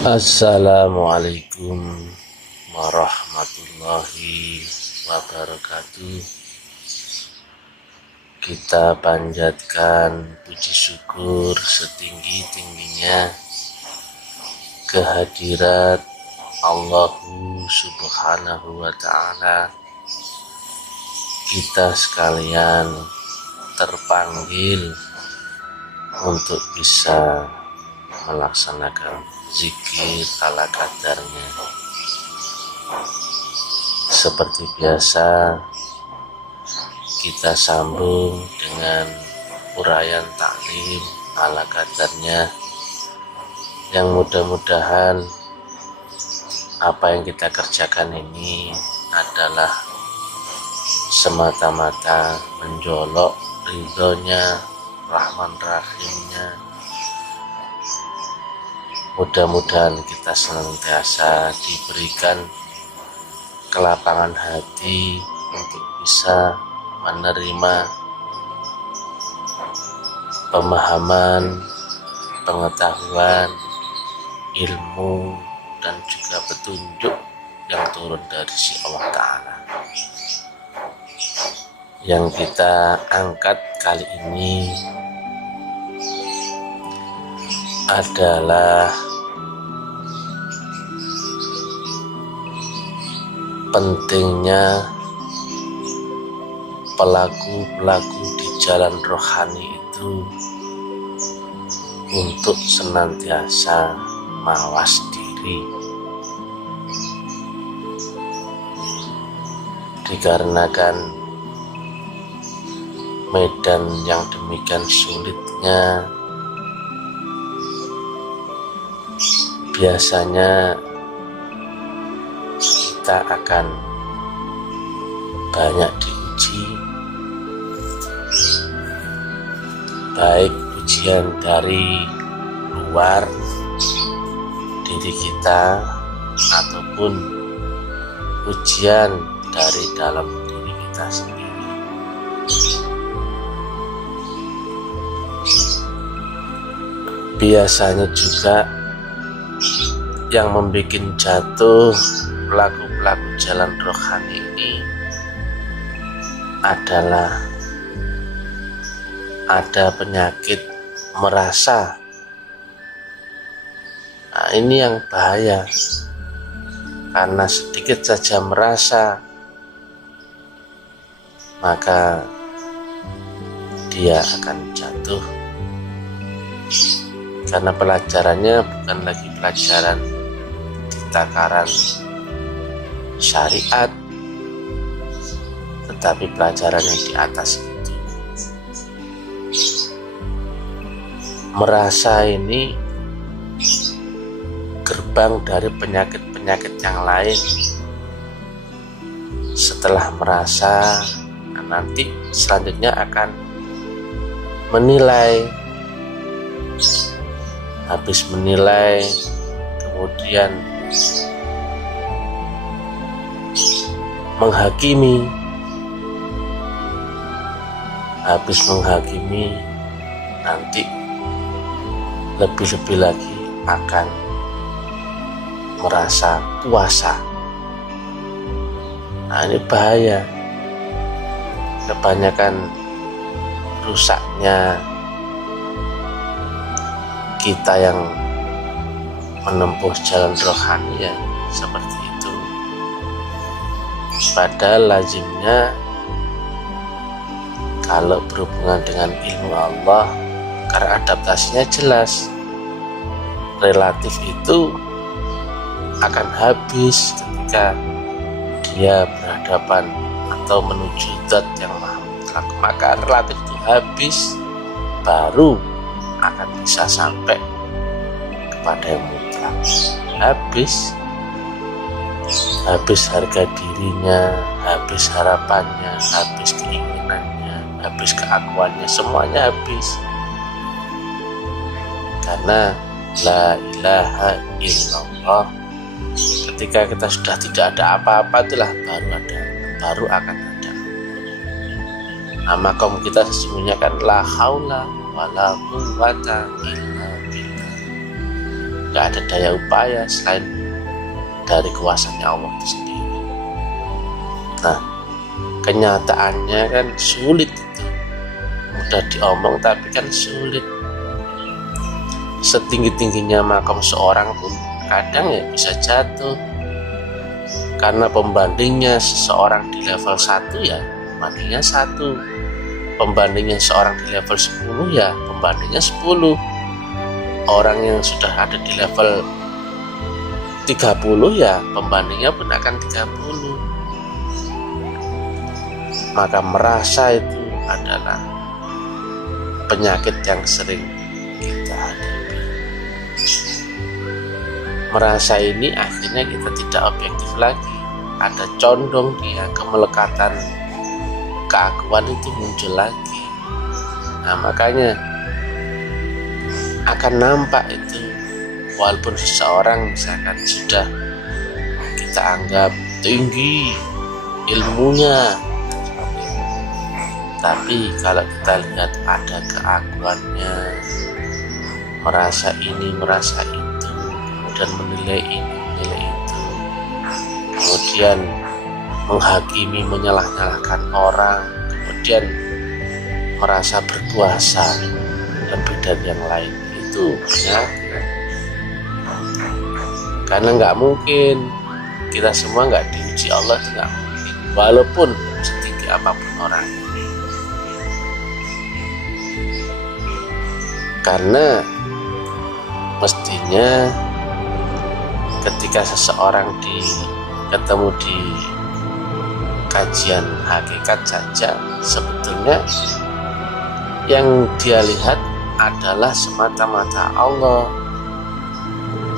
Assalamualaikum warahmatullahi wabarakatuh. Kita panjatkan puji syukur setinggi-tingginya kehadirat Allahu subhanahu wa ta'ala. Kita sekalian terpanggil untuk bisa melaksanakan zikir ala kadarnya. Seperti biasa, kita sambung dengan uraian taklim ala kadarnya, yang mudah-mudahan apa yang kita kerjakan ini adalah semata-mata menjolok ridhonya, rahman rahimnya. Mudah-mudahan kita senantiasa diberikan kelapangan hati untuk bisa menerima pemahaman, pengetahuan, ilmu, dan juga petunjuk yang turun dari si Allah Ta'ala. Yang kita angkat kali ini adalah pentingnya pelaku-pelaku di jalan rohani itu untuk senantiasa mawas diri, dikarenakan medan yang demikian sulitnya biasanya kita akan banyak diuji, baik ujian dari luar diri kita ataupun ujian dari dalam diri kita sendiri. Biasanya juga yang membuat jatuh pelaku-pelaku jalan rohani ini adalah ada penyakit merasa. Nah, ini yang bahaya, karena sedikit saja merasa maka dia akan jatuh, karena pelajarannya bukan lagi pelajaran takaran syariat, tetapi pelajaran yang di atas itu. Merasa ini gerbang dari penyakit-penyakit yang lain. Setelah merasa, nanti selanjutnya akan menilai. Habis menilai, kemudian menghakimi. Habis menghakimi, nanti lebih-lebih lagi akan merasa puasa. Nah, ini bahaya. Kebanyakan rusaknya kita yang menempuh jalan rohani ya seperti itu. Padahal lazimnya kalau berhubungan dengan ilmu Allah, karena adaptasinya jelas, relatif itu akan habis ketika dia berhadapan atau menuju zat yang maha mutlak. Maka relatif itu habis, baru akan bisa sampai kepada yang mutlak. Habis harga dirinya, habis harapannya, habis keinginannya, habis keakuannya, semuanya habis. Karena la ilaha illallah, ketika kita sudah tidak ada apa-apa, itulah baru akan ada. Nama kaum kita sesungguhnya kan la haula wala quwwata illa billah. nggak ada daya upaya selain dari kuasanya Allah itu sendiri. Nah, kenyataannya kan sulit itu, mudah diomong tapi kan sulit. Setinggi-tingginya makam seorang pun kadang ya bisa jatuh, karena pembandingnya seseorang di level 1 ya pembandingnya 1, pembandingnya seorang di level 10 ya pembandingnya 10. Orang yang sudah ada di level 30 ya pembandingnya pun akan 30. Maka merasa itu adalah penyakit yang sering kita hadapi. Merasa ini akhirnya kita tidak objektif lagi, ada condong dia kemelekatan keakuan itu muncul lagi. Nah, makanya akan nampak itu, walaupun seseorang misalkan sudah kita anggap tinggi ilmunya, tapi kalau kita lihat ada keakuannya, merasa ini merasa itu, kemudian menilai ini menilai itu, kemudian menghakimi menyalah-nyalahkan orang, kemudian merasa berkuasa lebih dari yang lain, itu penyakit. Karena nggak mungkin kita semua nggak diuji Allah, itu nggak mungkin, walaupun setinggi apapun orang. Karena mestinya ketika seseorang ketemu di kajian hakikat saja, sebetulnya yang dia lihat adalah semata-mata Allah.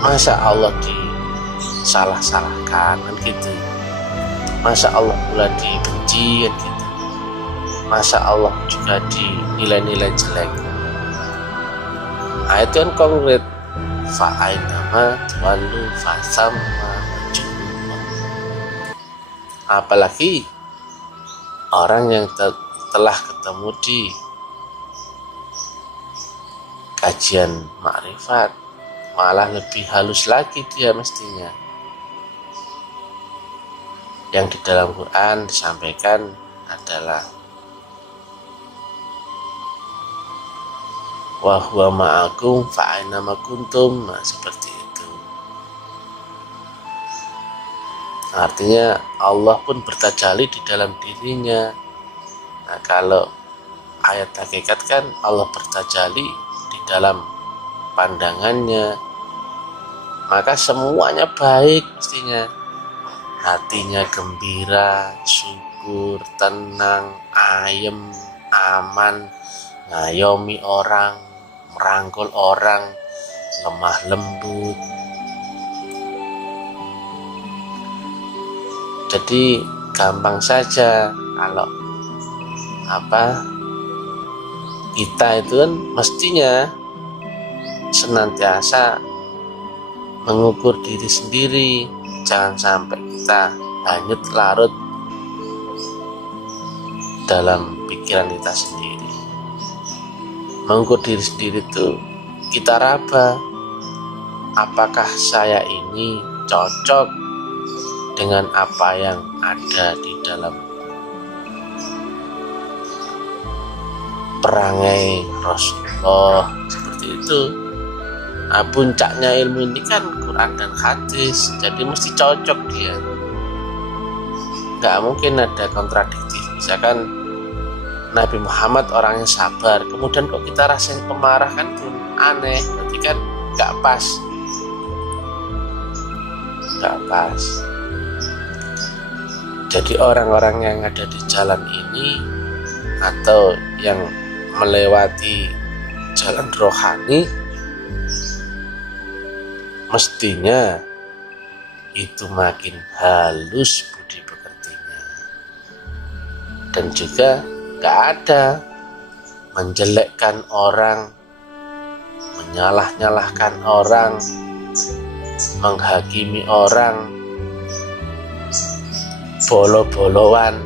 Masa Allah disalah-salahkan kan gitu, masa Allah pula dibenci kan gitu, masa Allah juga dinilai-nilai jelek. Nah, itu kan konkret, fa'ainama tuwallu fasamma wajhullah. Apalagi orang yang telah ketemu di kajian makrifat, malah lebih halus lagi dia mestinya. Yang di dalam Quran disampaikan adalah wa huwa ma'akum fa'ainama kuntum. Nah, seperti itu. Artinya Allah pun bertajalli di dalam dirinya. Nah, kalau ayat hakikat kan Allah bertajalli di dalam pandangannya, maka semuanya baik mestinya. Hatinya gembira, syukur, tenang, ayem, aman, ngayomi orang, merangkul orang, lemah lembut. Jadi gampang saja kalau kita itu kan mestinya senantiasa mengukur diri sendiri, jangan sampai kita hanyut larut dalam pikiran kita sendiri. Mengukur diri sendiri itu kita raba, apakah saya ini cocok dengan apa yang ada di dalam perangai Rasulullah, seperti itu. Nah, puncaknya ilmu ini kan Quran dan hadis, jadi mesti cocok dia, nggak mungkin ada kontradiktif. Misalkan Nabi Muhammad orangnya sabar, kemudian kok kita rasain pemarah, kan itu aneh, berarti kan nggak pas. Jadi orang-orang yang ada di jalan ini atau yang melewati jalan rohani, mestinya itu makin halus budi pekertinya, dan juga gak ada menjelekkan orang, menyalah-nyalahkan orang, menghakimi orang, bolo-boloan.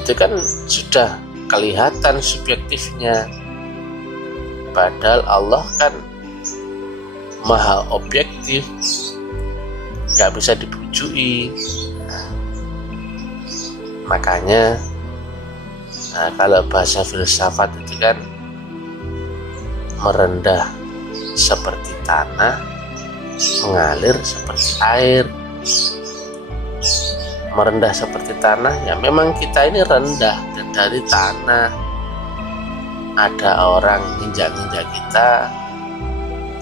Itu kan sudah kelihatan subjektifnya. Padahal Allah kan maha objektif, nggak bisa dibujui. Makanya kalau bahasa filsafat itu kan merendah seperti tanah, mengalir seperti air. Merendah seperti tanah, ya memang kita ini rendah dari tanah. Ada orang injak-injak kita,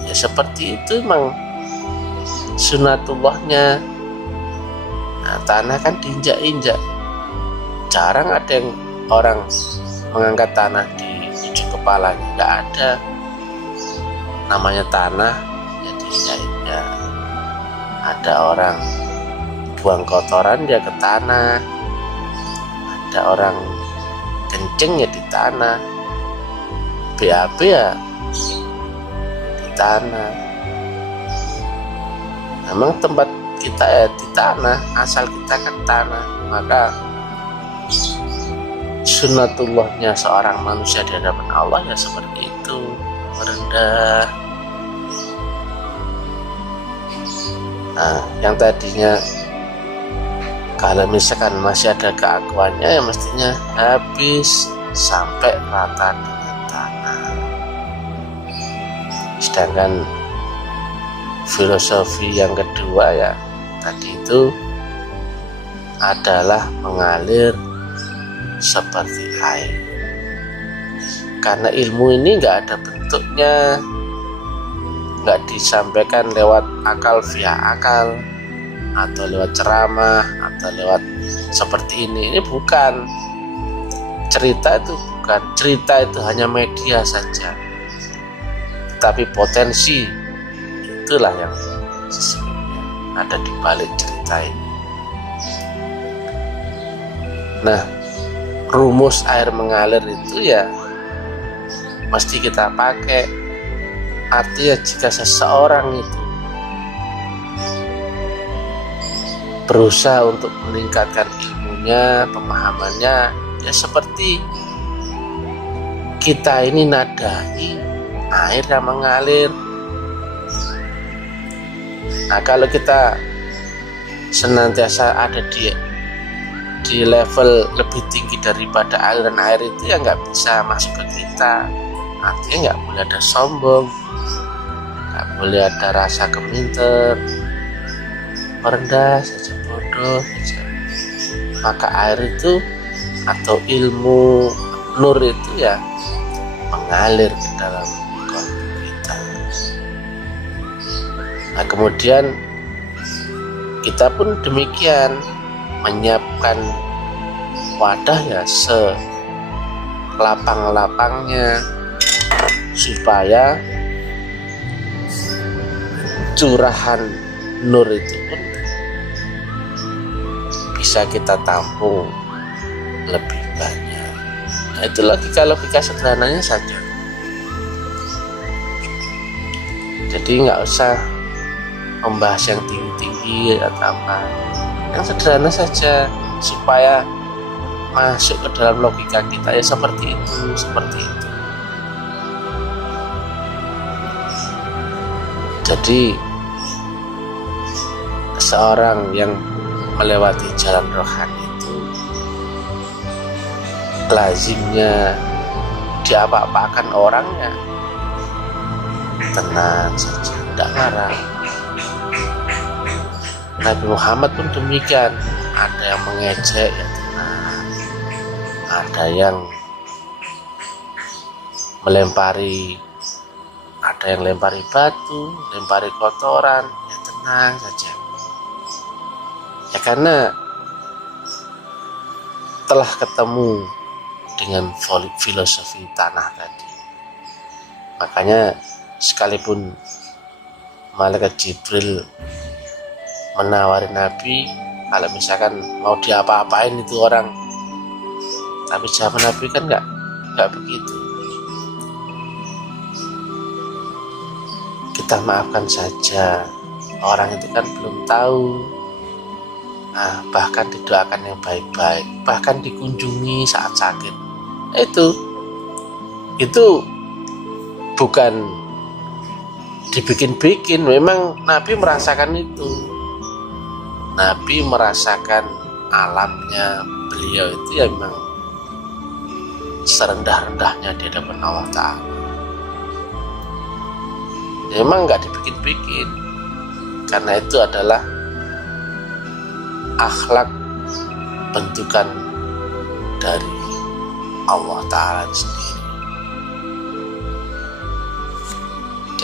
ya seperti itu memang sunatullahnya. Nah, tanah kan diinjak-injak. Jarang ada yang orang mengangkat tanah di ujung kepalanya, nggak ada. Namanya tanah, ya diinjak-injak. Ada orang buang kotoran dia ke tanah, ada orang kencing ya di tanah, BAB ya di tanah. Memang tempat kita ya di tanah, asal kita kan tanah. Maka sunatullahnya seorang manusia di hadapan Allah ya seperti itu, merendah. Nah, yang tadinya kalau misalkan masih ada keakuannya, ya mestinya habis sampai rata dengan tanah. Sedangkan filosofi yang kedua ya tadi itu adalah mengalir seperti air. Karena ilmu ini nggak ada bentuknya, nggak disampaikan lewat akal via akal, atau lewat ceramah, atau lewat seperti ini bukan. Cerita itu bukan, cerita itu hanya media saja, tapi potensi itulah yang sesungguhnya ada di balik cerita ini. Nah, rumus air mengalir itu ya mesti kita pakai. Artinya jika seseorang itu berusaha untuk meningkatkan ilmunya, pemahamannya, ya seperti kita ini nadai air yang mengalir. Nah, kalau kita senantiasa ada di level lebih tinggi daripada aliran air itu, ya nggak bisa masuk ke kita. Artinya nggak boleh ada sombong, nggak boleh ada rasa keminter, merendah saja, bodoh saja. Maka air itu atau ilmu nur itu ya mengalir ke dalam kolbu kita. Nah, kemudian kita pun demikian, menyiapkan wadah ya selapang-lapangnya supaya curahan nur itu pun bisa kita tampung lebih banyak. Nah, itu logika sederhananya saja. Jadi nggak usah membahas yang tinggi-tinggi atau apa, yang sederhana saja supaya masuk ke dalam logika kita, ya seperti itu. Jadi seorang yang melewati jalan rohani itu lazimnya diapa-apakan orangnya tenang saja, tidak marah. Nabi Muhammad pun demikian, ada yang mengejek ya tenang, ada yang melempari, ada yang lempari batu, lempari kotoran, ya tenang saja. Ya karena telah ketemu dengan filosofi tanah tadi. Makanya sekalipun malaikat Jibril menawari Nabi, kalau misalkan mau diapa-apain itu orang, tapi zaman Nabi kan nggak begitu. Kita maafkan saja, orang itu kan belum tahu. Nah, bahkan didoakan yang baik-baik, bahkan dikunjungi saat sakit. Itu bukan dibikin-bikin. Memang Nabi merasakan itu. Nabi merasakan alamnya beliau itu ya memang serendah-rendahnya di hadapan Allah Ta'ala. Memang nggak dibikin-bikin, karena itu adalah akhlak bentukan dari Allah Ta'ala sendiri.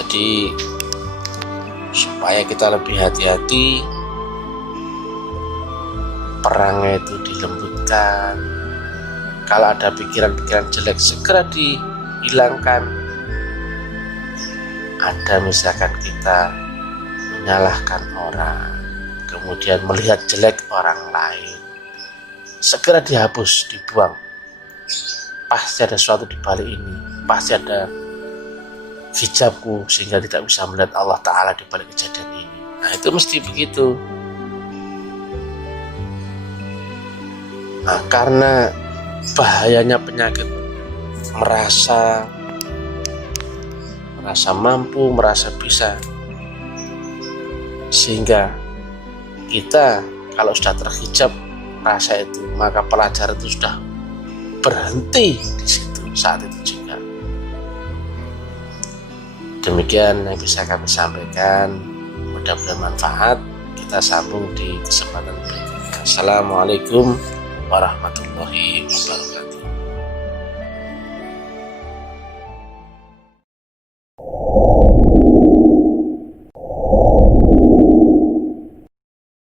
Jadi supaya kita lebih hati-hati, perangnya itu dilembutkan. Kalau ada pikiran-pikiran jelek segera dihilangkan. Ada misalkan kita menyalahkan orang, kemudian melihat jelek orang lain, segera dihapus, dibuang. Pasti ada sesuatu di balik ini, pasti ada hijabku sehingga tidak bisa melihat Allah Ta'ala di balik kejadian ini. Nah, itu mesti begitu. Nah, karena bahayanya penyakit merasa mampu, merasa bisa, sehingga kita kalau sudah terhijab rasa itu, maka pelajaran itu sudah berhenti di situ saat itu juga. Demikian yang bisa kami sampaikan, mudah-mudahan manfaat. Kita sambung di kesempatan berikutnya. Assalamualaikum warahmatullahi wabarakatuh.